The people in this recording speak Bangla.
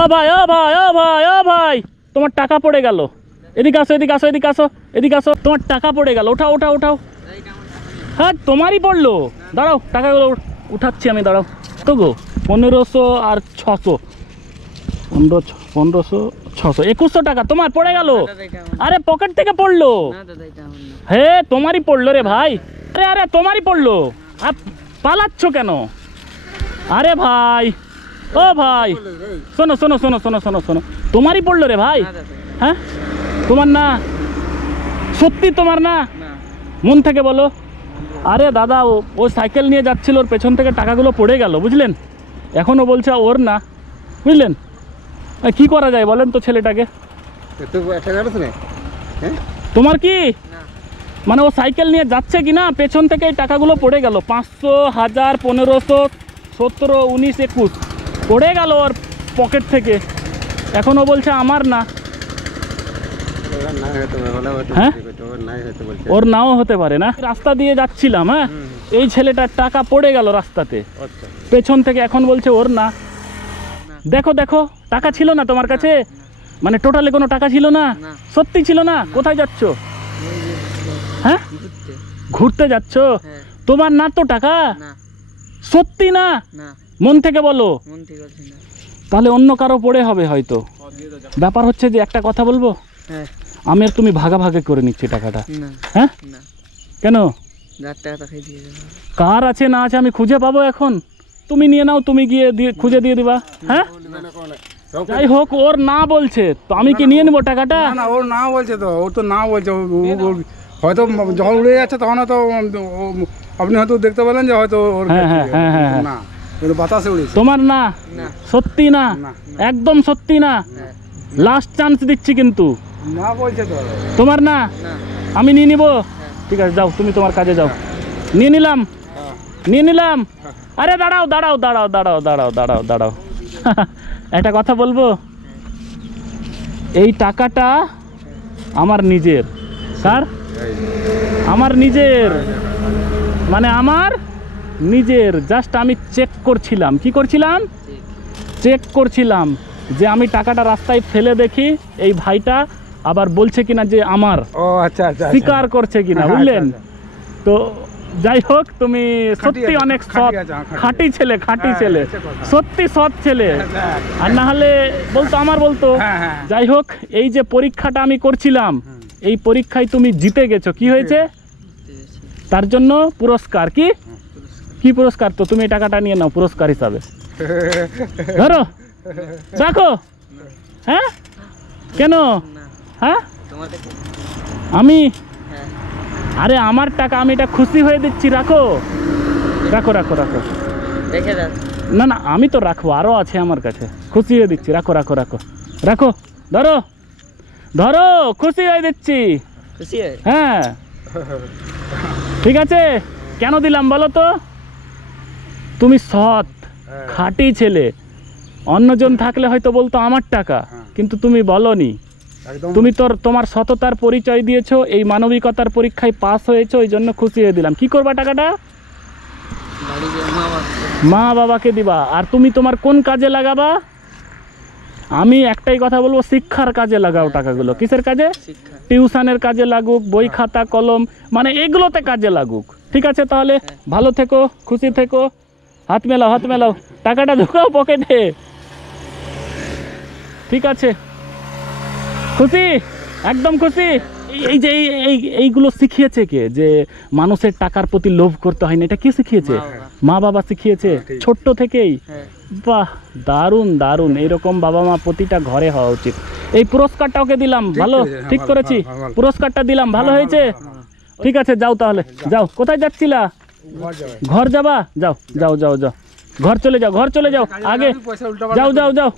ও ভাই ও ভাই ও ভাই ও ভাই, তোমার টাকা পড়ে গেল। এদিকে আসো এদিকে আসো এদিকে আসো এদিকে আসো, তোমার টাকা পড়ে গেল। ওঠাও ওঠাও ওঠাও। হ্যাঁ তোমারই পড়লো, দাঁড়াও টাকাগুলো উঠাচ্ছি আমি, দাঁড়াও। তো গো 1500 আর 600, 1500 600 2100 টাকা তোমার পড়ে গেল। আরে পকেট থেকে পড়লো। হে তোমারই পড়লো রে ভাই। আরে আরে তোমারই পড়লো, আর পালাচ্ছ কেন? আরে ভাই ও ভাই, শোনো শোনো শোনো শোনো শোনো শোনো, তোমারই পড়লো রে ভাই। হ্যাঁ তোমার না, সত্যি তোমার না, মন থেকে বলো। আরে দাদা ও সাইকেল নিয়ে যাচ্ছিল, ওর পেছন থেকে টাকাগুলো পড়ে গেল, বুঝলেন? এখনও বলছে ওর না, বুঝলেন? কি করা যায় বলেন তো ছেলেটাকে? তোমার কি মানে ও সাইকেল নিয়ে যাচ্ছে কিনা, পেছন থেকে এই টাকাগুলো পড়ে গেল। 500 1000 1500 17 19 21 পড়ে গেল ওর পকেট থেকে। এখনও বলছে আমার না। হ্যাঁ ওর নাও হতে পারে না। রাস্তা দিয়ে যাচ্ছিলাম, হ্যাঁ এই ছেলেটার টাকা পড়ে গেল রাস্তাতে পেছন থেকে, এখন বলছে ওর না। দেখো দেখো, টাকা ছিল না তোমার কাছে, মানে টোটালি কোনো টাকা ছিল না, সত্যি ছিল না। কোথায় যাচ্ছ? হ্যাঁ ঘুরতে যাচ্ছ? তোমার না তো টাকা, সত্যি না, মন থেকে বলো। তাহলে অন্য কারো পড়ে হবে হয়তো। ব্যাপার হচ্ছে যে একটা কথা বলবো, আমি আর তুমি ভাগাভাগি করে নিচ্ছি টাকাটা। হ্যাঁ কেন? কার আছে না আছে আমি খুঁজে পাবো এখন, তুমি নিয়ে নাও, তুমি গিয়ে খুঁজে দিয়ে দিবা। হ্যাঁ যাই হোক, ওর না বলছে তো আমি কি নিয়ে নেবো টাকাটা? না ওর না বলছে তো, ওর তো না বলছে। হয়তো যখন উড়ে যাচ্ছে তখন হয়তো আপনি হয়তো দেখতে পেলেন যে হয়তো ওর না, কিন্তু বাতাসে উড়েছে। তোমার না, সত্যি না, একদম সত্যি না। লাস্ট চান্স দিচ্ছি কিন্তু। না বলছে তো তোমার না, আমি নিয়ে নিব। ঠিক আছে যাও, তুমি তোমার কাজে যাও। নিয়ে নিলাম, নিয়ে নিলাম। আরে দাঁড়াও দাঁড়াও দাঁড়াও দাঁড়াও দাঁড়াও দাঁড়াও দাঁড়াও একটা কথা বলবো, এই টাকাটা আমার নিজের। স্যার আমার নিজের, মানে আমার নিজের। জাস্ট আমি চেক করছিলাম, কি করছিলাম? চেক করছিলাম যে আমি টাকাটা রাস্তায় ফেলে দেখি এই ভাইটা আবার বলছে কিনা যে আমার। ও আচ্ছা আচ্ছা, স্বীকার করছে কিনা, বুঝলেন? তো যাই হোক, তুমি সত্যি অনেক সৎ, খাঁটি ছেলে, খাঁটি ছেলে, সত্যি সৎ ছেলে। আর না হলে বলতো আমার, বলতো। যাই হোক, এই যে পরীক্ষাটা আমি করছিলাম, এই পরীক্ষায় তুমি জিতে গেছো। কি হয়েছে? তার জন্য পুরস্কার। কি কি পুরস্কার? তো তুমি এই টাকাটা নিয়ে নাও পুরস্কার হিসাবে, ধরো, রাখো। হ্যাঁ কেন? হ্যাঁ আমি, আরে আমার টাকা, আমি এটা খুশি হয়ে দিচ্ছি, রাখো রাখো রাখো রাখো। না না আমি তো রাখবো, আরও আছে আমার কাছে, খুশি হয়ে দিচ্ছি, রাখো রাখো রাখো রাখো। ধরো ধরো, খুশি হয়ে দিচ্ছি। হ্যাঁ ঠিক আছে। কেন দিলাম বলো তো? তুমি সৎ, খাঁটি ছেলে। অন্যজন থাকলে হয়তো বলতো আমার টাকা, কিন্তু তুমি বলনি। তুমি তোমার সততার পরিচয় দিয়েছো, এই মানবিকতার পরীক্ষায় পাস হয়েছো, এই জন্য খুশি হয়ে দিলাম। কি করবা টাকাটা? মা বাবাকে দিবা। আর তুমি তোমার কোন কাজে লাগাবা? আমি একটাই কথা বলবো, শিক্ষার কাজে লাগাও টাকাগুলো। কিসের কাজে? টিউশনের কাজে লাগুক, বই খাতা কলম, মানে এগুলোতে কাজে লাগুক। ঠিক আছে তাহলে, ভালো থেকো, খুশি থেকো। হাত মেলাও, হাত মেলাও, টাকাটা ঢোকাও পকেটে। ঠিক আছে, খুশি, একদম খুশি। এই যে এইগুলো শিখিয়েছে কে, যে মানুষের টাকার প্রতি লোভ করতে হয় না, এটা কে শিখিয়েছে? মা বাবা শিখিয়েছে ছোট্ট থেকেই। বাহ, দারুণ দারুণ। এইরকম বাবা মা প্রতিটা ঘরে হওয়া উচিত। এই পুরস্কারটা ওকে দিলাম, ভালো, ঠিক করেছি, পুরস্কারটা দিলাম, ভালো হয়েছে। ঠিক আছে যাও তাহলে, যাও। কোথায় যাচ্ছিলা? ঘর যাবা? যাও যাও যাও যাও, ঘর চলে যাও, ঘর চলে যাও, আগে যাও যাও যাও।